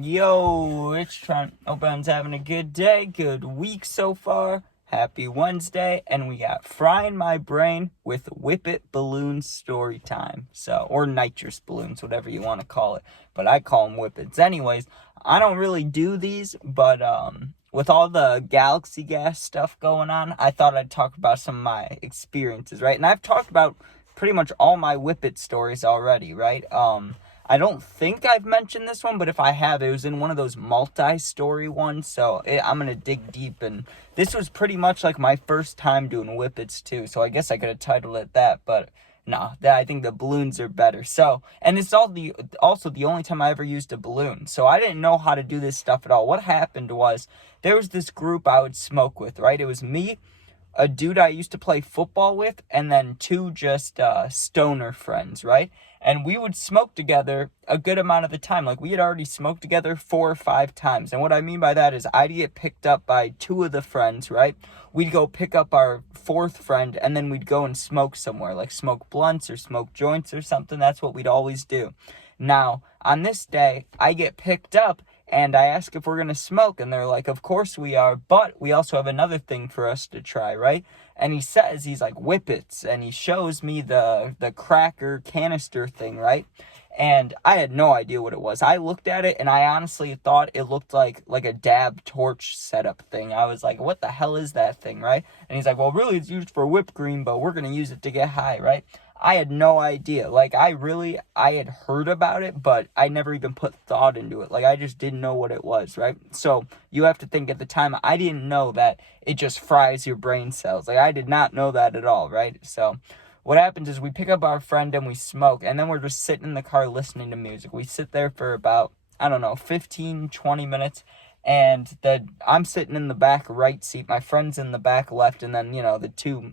Yo, it's Trent. Hope everyone's having a good day, good week so far. Happy Wednesday, and we got Frying My Brain with Whippet Balloon story time. Or nitrous balloons, whatever you want to call it. But I call them Whippets. Anyways, I don't really do these, but with all the galaxy gas stuff going on, I thought I'd talk about some of my experiences, right? And I've talked about pretty much all my Whippet stories already, right? I don't think I've mentioned this one, but if I have, it was in one of those multi-story ones, so I'm going to dig deep, and this was pretty much like my first time doing Whippets, too, so I guess I could have titled it that, but no, I think the balloons are better. So, and it's also the only time I ever used a balloon, so I didn't know how to do this stuff at all. What happened was, there was this group I would smoke with, right? It was me, a dude I used to play football with, and then two just stoner friends, right? And we would smoke together a good amount of the time. Like, we had already smoked together 4 or 5 times. And what I mean by that is I'd get picked up by 2 of the friends, right? We'd go pick up our 4th friend, and then we'd go and smoke somewhere, like smoke blunts or smoke joints or something. That's what we'd always do. Now, on this day, I get picked up, and I ask if we're going to smoke, and they're like, of course we are, but we also have another thing for us to try, right? And he says, he's like, Whippets, and he shows me the cracker canister thing, right? And I had no idea what it was. I looked at it, and I honestly thought it looked like a dab torch setup thing. I was like, what the hell is that thing, right? And he's like, well, really, it's used for whipped cream, but we're going to use it to get high, right? I had no idea. Like, I had heard about it, but I never even put thought into it. Like, I just didn't know what it was, right? So, you have to think at the time, I didn't know that it just fries your brain cells. Like, I did not know that at all, right? So, what happens is we pick up our friend and we smoke, and then we're just sitting in the car listening to music. We sit there for about, 15, 20 minutes, and I'm sitting in the back right seat, my friend's in the back left, and then,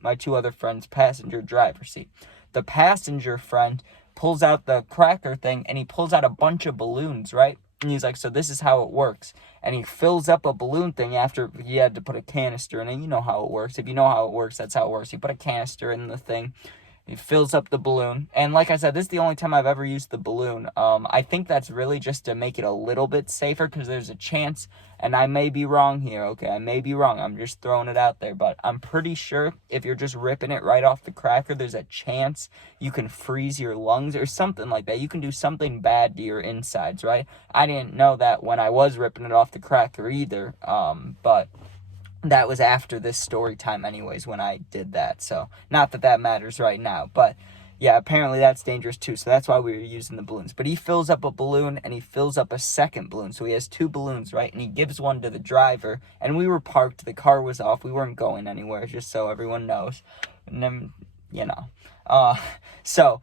my two other friends, passenger driver seat. The passenger friend pulls out the cracker thing, and he pulls out a bunch of balloons, right? And he's like, so this is how it works. And he fills up a balloon thing after he had to put a canister in it. You know how it works. If you know how it works, that's how it works. You put a canister in the thing. He fills up the balloon. And like I said, this is the only time I've ever used the balloon. I think that's really just to make it a little bit safer, because there's a chance, and I may be wrong here, okay? I may be wrong. I'm just throwing it out there. But I'm pretty sure if you're just ripping it right off the cracker, there's a chance you can freeze your lungs or something like that. You can do something bad to your insides, right? I didn't know that when I was ripping it off the cracker either. But that was after this story time anyways when I did that. So, not that that matters right now, but yeah, apparently that's dangerous too. So that's why we were using the balloons. But he fills up a balloon, and he fills up a second balloon. So he has 2 balloons, right? And he gives one to the driver. And we were parked. The car was off. We weren't going anywhere, just so everyone knows. And then, so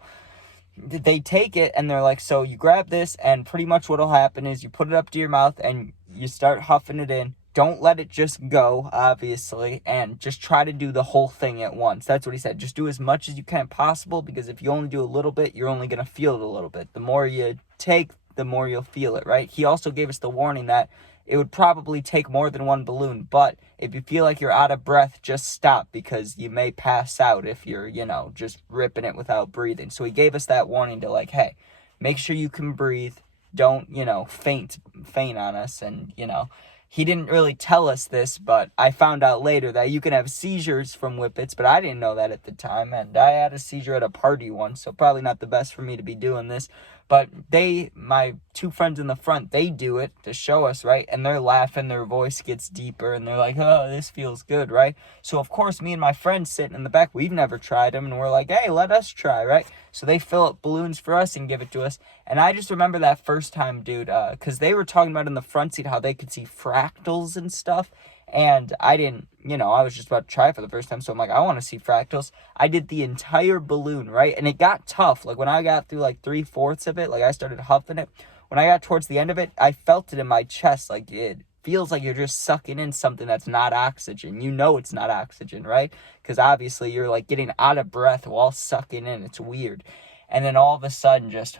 they take it, and they're like, so you grab this, and pretty much what'll happen is you put it up to your mouth, and you start huffing it in. Don't let it just go, obviously, and just try to do the whole thing at once. That's what he said. Just do as much as you can possible, because if you only do a little bit, you're only going to feel it a little bit. The more you take, the more you'll feel it, right? He also gave us the warning that it would probably take more than 1 balloon, but if you feel like you're out of breath, just stop, because you may pass out if you're, just ripping it without breathing. So he gave us that warning to, like, hey, make sure you can breathe. Don't, faint on us, and, he didn't really tell us this, but I found out later that you can have seizures from Whippets, but I didn't know that at the time, and I had a seizure at a party once, so probably not the best for me to be doing this. But my 2 friends in the front, they do it to show us, right? And they're laughing, their voice gets deeper, and they're like, oh, this feels good, right? So, of course, me and my friends sitting in the back, we've never tried them, and we're like, hey, let us try, right? So they fill up balloons for us and give it to us. And I just remember that first time, dude, because they were talking about in the front seat how they could see fractals and stuff. And I didn't, I was just about to try it for the first time. So I'm like, I want to see fractals. I did the entire balloon, right? And it got tough. Like, when I got through like 3/4 of it, like, I started huffing it. When I got towards the end of it, I felt it in my chest. Like, it feels like you're just sucking in something that's not oxygen. You know it's not oxygen, right? Because obviously you're like getting out of breath while sucking in. It's weird. And then all of a sudden, just,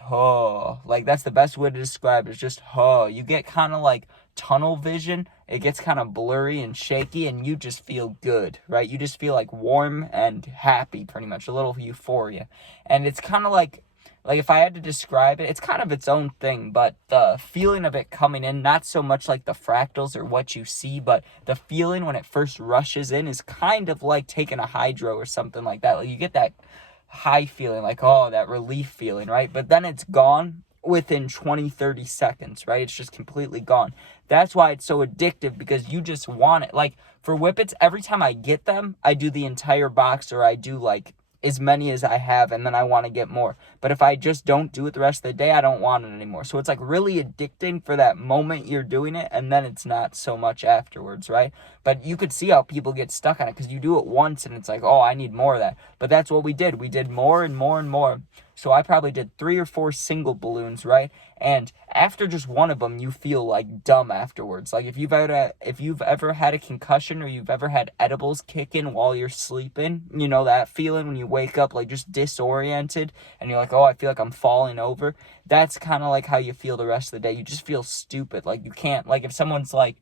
like, that's the best way to describe it, is just, you get kind of like tunnel vision. It gets kind of blurry and shaky, and you just feel good, right? You just feel like warm and happy, pretty much, a little euphoria. And it's kind of like like if I had to describe it, it's kind of its own thing, but the feeling of it coming in, not so much like the fractals or what you see, but the feeling when it first rushes in is kind of like taking a hydro or something like that. Like you get that high feeling, like, oh, that relief feeling, right? But then it's gone within 20-30 seconds, right? It's just completely gone. That's why it's so addictive, because you just want it. Like for Whippets, every time I get them, I do the entire box, or I do like as many as I have, and then I want to get more. But if I just don't do it the rest of the day, I don't want it anymore. So it's like really addicting for that moment you're doing it, and then it's not so much afterwards, right? But you could see how people get stuck on it, because you do it once and it's like, oh, I need more of that. But that's what we did. We did more and more and more. So I probably did 3 or 4 single balloons, right? And after just one of them, you feel like dumb afterwards. Like if you've ever had a concussion, or you've ever had edibles kick in while you're sleeping, you know that feeling when you wake up like just disoriented and you're like, oh, I feel like I'm falling over. That's kind of like how you feel the rest of the day. You just feel stupid. Like you can't, like if someone's like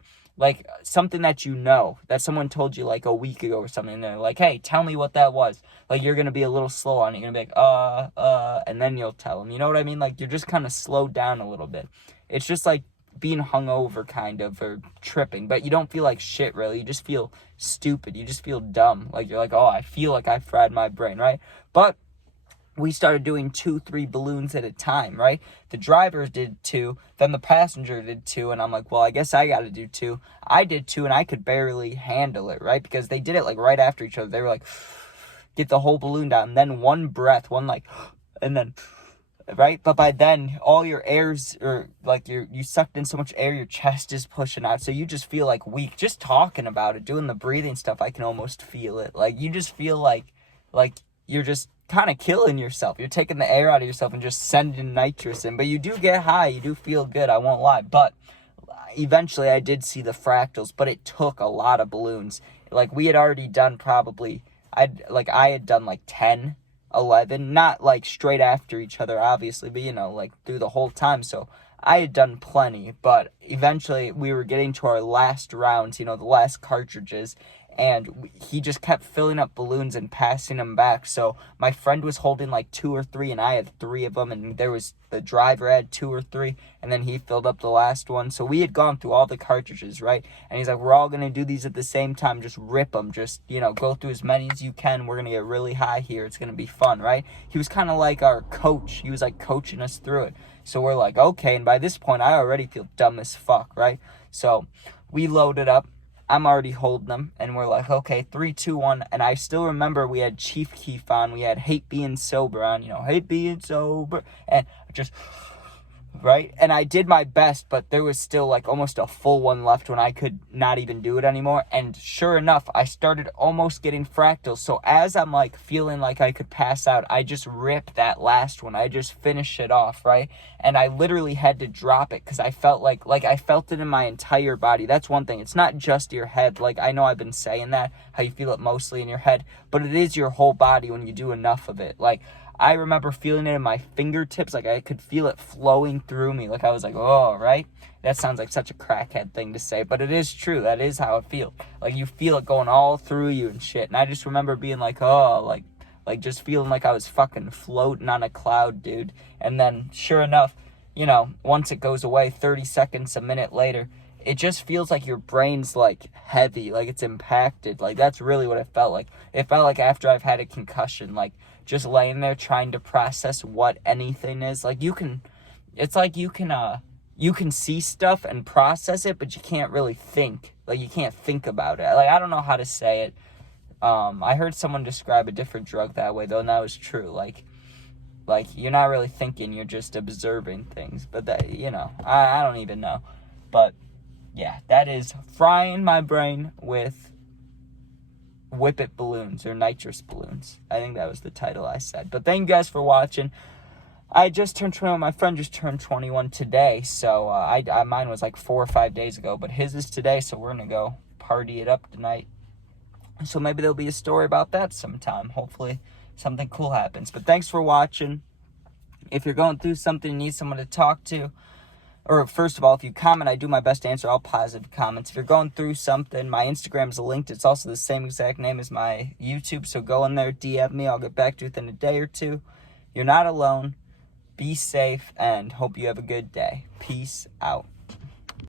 something that you know, that someone told you like a week ago or something, and they're like, hey, tell me what that was. Like, you're going to be a little slow on it. You're going to be like, and then you'll tell them. You know what I mean? Like, you're just kind of slowed down a little bit. It's just like being hungover, kind of, or tripping. But you don't feel like shit, really. You just feel stupid. You just feel dumb. Like, you're like, oh, I feel like I fried my brain, right? But we started doing 2-3 balloons at a time, right? The driver did 2, then the passenger did 2, and I'm like, well, I guess I got to do 2. I did 2, and I could barely handle it, right? Because they did it, like, right after each other. They were like, get the whole balloon down, and then one breath, one, like, and then, right? But by then, all your air's, or, like, you sucked in so much air, your chest is pushing out, so you just feel, like, weak. Just talking about it, doing the breathing stuff, I can almost feel it. Like, you just feel like you're just kind of killing yourself. You're taking the air out of yourself and just sending nitrous in. But you do get high. You do feel good. I won't lie. But eventually I did see the fractals, but it took a lot of balloons. Like we had already done probably, I had done like 10, 11, not like straight after each other, obviously, but you know, like through the whole time. So I had done plenty, but eventually we were getting to our last rounds, you know, the last cartridges, and he just kept filling up balloons and passing them back. So my friend was holding like 2 or 3, and I had 3 of them, and there was the driver had 2 or 3, and then he filled up the last one. So we had gone through all the cartridges, right? And he's like, we're all going to do these at the same time. Just rip them. Just, you know, go through as many as you can. We're going to get really high here. It's going to be fun, right? He was kind of like our coach. He was like coaching us through it. So we're like, okay. And by this point, I already feel dumb as fuck, right? So we loaded up. I'm already holding them, and we're like, okay, 3, 2, 1, and I still remember we had Chief Keef on, we had Hate Being Sober on, you know, Hate Being Sober, and just, right, and I did my best, but there was still, like, almost a full one left when I could not even do it anymore, and sure enough, I started almost getting fractals, so as I'm, like, feeling like I could pass out, I just ripped that last one, I just finished it off, right, and I literally had to drop it, because I felt like I felt it in my entire body. That's one thing, it's not just your head, like, I know I've been saying that, how you feel it mostly in your head, but it is your whole body when you do enough of it, like, I remember feeling it in my fingertips, like I could feel it flowing through me, like I was like, oh, right? That sounds like such a crackhead thing to say, but it is true, that is how it feels. Like, you feel it going all through you and shit, and I just remember being like, oh, like just feeling like I was fucking floating on a cloud, dude, and then, sure enough, you know, once it goes away, 30 seconds, a minute later, it just feels like your brain's, like, heavy, like it's impacted, like, that's really what it felt like. It felt like after I've had a concussion, like, just laying there trying to process what anything is, like, it's like you can see stuff and process it, but you can't really think, like, you can't think about it, like, I don't know how to say it. I heard someone describe a different drug that way, though, and that was true, like, you're not really thinking, you're just observing things, but that, you know, I don't even know, but, yeah, that is frying my brain with Whippet balloons, or nitrous balloons. I think that was the title I said. But thank you guys for watching. I just turned 21. My friend just turned 21 today. So mine was like 4 or 5 days ago. But his is today. So we're going to go party it up tonight. So maybe there'll be a story about that sometime. Hopefully something cool happens. But thanks for watching. If you're going through something, you need someone to talk to, or first of all, if you comment, I do my best to answer all positive comments. If you're going through something, my Instagram's linked. It's also the same exact name as my YouTube, so go in there, DM me. I'll get back to you within a day or two. You're not alone. be safe, and hope you have a good day. Peace out.